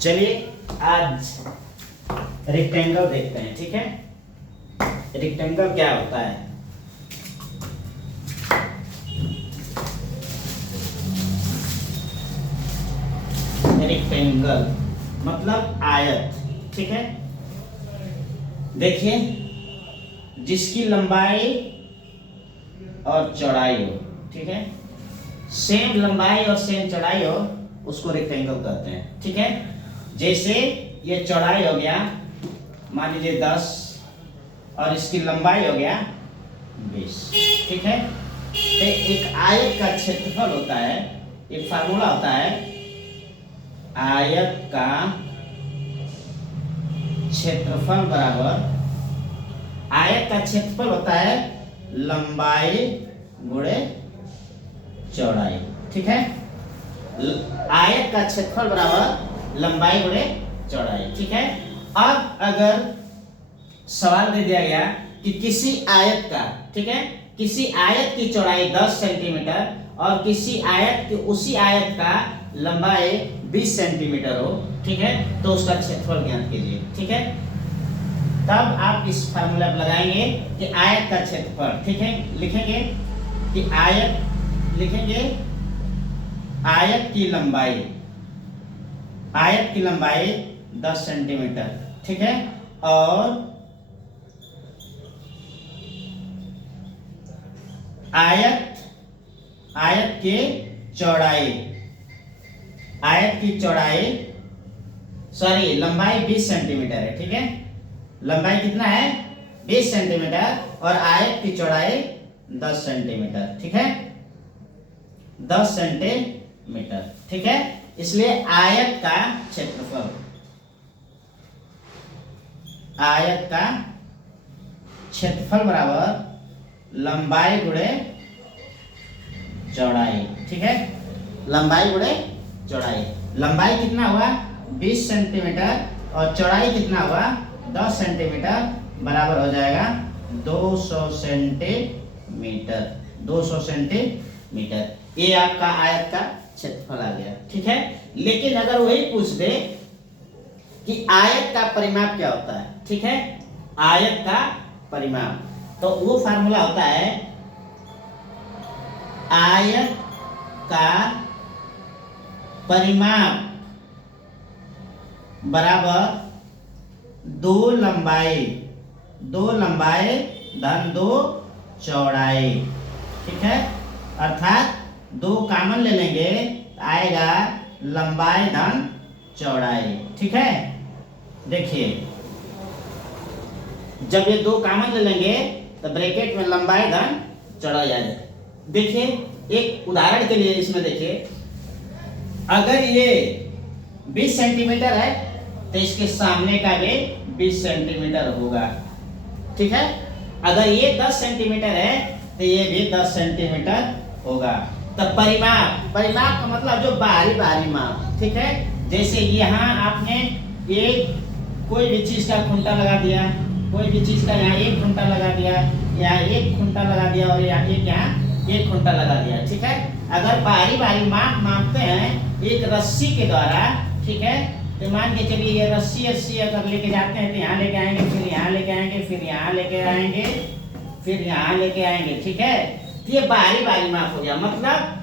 चलिए आज रेक्टेंगल देखते हैं। ठीक है, रेक्टेंगल क्या होता है? रेक्टेंगल मतलब आयत। ठीक है, देखिए जिसकी लंबाई और चौड़ाई हो, ठीक है, सेम लंबाई और सेम चौड़ाई हो, उसको रेक्टेंगल कहते हैं। ठीक है, जैसे ये चौड़ाई हो गया मान लीजिए 10 और इसकी लंबाई हो गया 20। ठीक है, तो एक आयत का क्षेत्रफल होता है, एक फार्मूला होता है, आयत का क्षेत्रफल बराबर, आयत का क्षेत्रफल होता है लंबाई गुणे चौड़ाई। ठीक है, आयत का क्षेत्रफल बराबर लंबाई गुणे चौड़ाई। ठीक है, अब अगर सवाल दे दिया गया कि किसी आयत का, ठीक है, किसी आयत की चौड़ाई 10 सेंटीमीटर और किसी आयत की, उसी आयत का लंबाई 20 सेंटीमीटर हो, ठीक है, तो उसका क्षेत्रफल ज्ञात कीजिए। ठीक है, तब आप इस फार्मूला पर लगाएंगे कि आयत का क्षेत्रफल, ठीक है, लिखेंगे कि आयत, लिखेंगे आयत की लंबाई, आयत की लंबाई 10 सेंटीमीटर, ठीक है, और आयत की चौड़ाई, आयत की चौड़ाई, सॉरी लंबाई 20 सेंटीमीटर है। ठीक है, लंबाई कितना है? 20 सेंटीमीटर और आयत की चौड़ाई 10 सेंटीमीटर। ठीक है, 10 सेंटीमीटर। ठीक है, इसलिए आयत का क्षेत्रफल, आयत का क्षेत्रफल बराबर लंबाई गुणे चौड़ाई। ठीक है, लंबाई गुणे चौड़ाई, लंबाई कितना हुआ? 20 सेंटीमीटर और चौड़ाई कितना हुआ? 10 सेंटीमीटर, बराबर हो जाएगा 200 सेंटीमीटर, 200 सेंटीमीटर। ये आपका आयत का क्षेत्रफल आ गया। ठीक है, लेकिन अगर वही पूछ दे कि आयत का परिमाप क्या होता है, ठीक है, आयत का परिमाप, तो वो फार्मूला होता है आयत का परिमाप बराबर दो लंबाई धन 2 चौड़ाई। ठीक है, अर्थात 2 कॉमन ले लेंगे आएगा लंबाई धन चौड़ाई। ठीक है, देखिए जब ये 2 कॉमन ले लेंगे तो ब्रैकेट में लंबाई धन चौड़ाई आ जाए। देखिए एक उदाहरण के लिए इसमें देखिए, अगर ये 20 सेंटीमीटर है तो इसके सामने का भी 20 सेंटीमीटर होगा। ठीक है, अगर ये 10 सेंटीमीटर है तो ये भी 10 सेंटीमीटर होगा। तो परिमाप, परिमाप का मतलब जो बाहरी माप। ठीक है, जैसे यहाँ आपने एक कोई भी चीज का खूंटा लगा दिया, कोई भी चीज का यहाँ एक खूंटा लगा दिया, यहाँ एक खूंटा लगा दिया और यहाँ एक खूंटा लगा दिया। ठीक है, अगर बाहरी माप मापते हैं एक रस्सी के द्वारा, ठीक है, तो मान के चलिए ये रस्सी अगर लेके जाते हैं तो यहाँ लेके आएंगे, फिर यहाँ लेके आएंगे, फिर यहाँ लेके आएंगे, फिर यहाँ लेके आएंगे। ठीक है, तो ये बाहरी माप हो गया, मतलब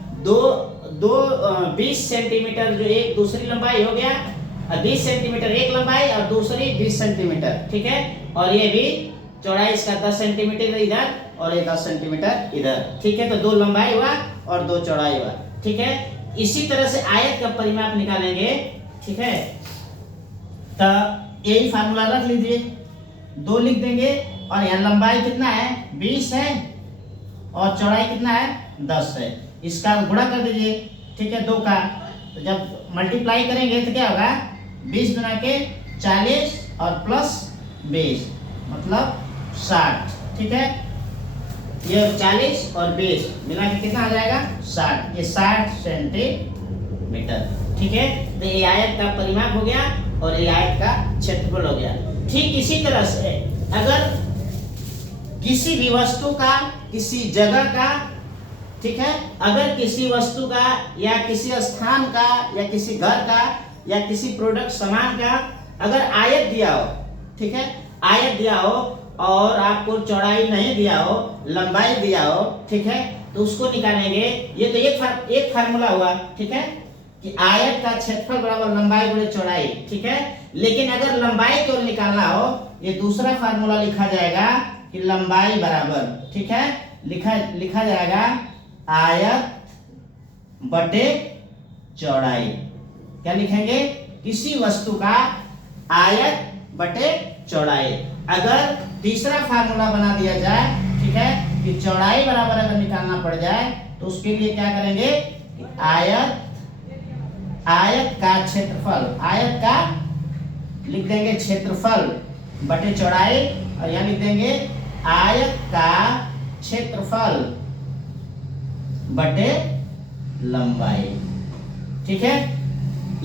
20 सेंटीमीटर जो एक दूसरी लंबाई हो गया, 20 सेंटीमीटर एक लंबाई और दूसरी 20 सेंटीमीटर। ठीक है, और ये भी चौड़ाई इसका 10 सेंटीमीटर इधर और ये 10 सेंटीमीटर इधर। ठीक है, तो 2 लंबाई हुआ और 2 चौड़ाई हुआ। ठीक है, इसी तरह से आयत का परिमाप निकालेंगे। ठीक है, तो यही फार्मूला रख लीजिए, 2 लिख देंगे और यहाँ लंबाई कितना है? 20 है और चौड़ाई कितना है? 10 है, इसका गुणा कर दीजिए। ठीक है, 2 का, तो जब मल्टीप्लाई करेंगे तो क्या होगा? 20 गुना के 40 और प्लस 20 मतलब 60। ठीक है, ये 40 और 20 मिला के कितना आ जाएगा? 60, ये 60 सेंटीमीटर। ठीक है, तो ये आयत का परिमाप हो गया और ये आयत का क्षेत्रफल हो गया। ठीक इसी तरह से अगर किसी भी वस्तु का, किसी जगह का, ठीक है, अगर किसी वस्तु का या किसी स्थान का या किसी घर का या किसी प्रोडक्ट सामान का अगर आयत दिया हो, ठीक है, आयत दिया हो और आपको चौड़ाई नहीं दिया हो, लंबाई दिया हो, ठीक है, तो उसको निकालेंगे। ये तो एक फार्मूला हुआ, ठीक है, कि आयत का क्षेत्रफल बराबर लंबाई गुणे चौड़ाई, ठीक है। लेकिन अगर लंबाई केवल निकालना हो, ये दूसरा फार्मूला लिखा जाएगा कि लंबाई बराबर, ठीक है, लिखा जाएगा आयत बटे चौड़ाई। क्या लिखेंगे? किसी वस्तु का आयत बटे चौड़ाई। अगर तीसरा फार्मूला बना दिया जाए, ठीक है, कि चौड़ाई बराबर अगर निकालना पड़ जाए तो उसके लिए क्या करेंगे? आयत का क्षेत्रफल, आयत का लिख देंगे क्षेत्रफल बटे चौड़ाई, और यहां लिख देंगे आयत का क्षेत्रफल बटे लंबाई, ठीक है।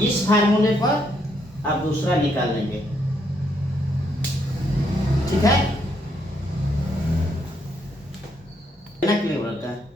इस फार्मूले पर आप दूसरा निकाल लेंगे, ठीक है ना, क्लियर होता है।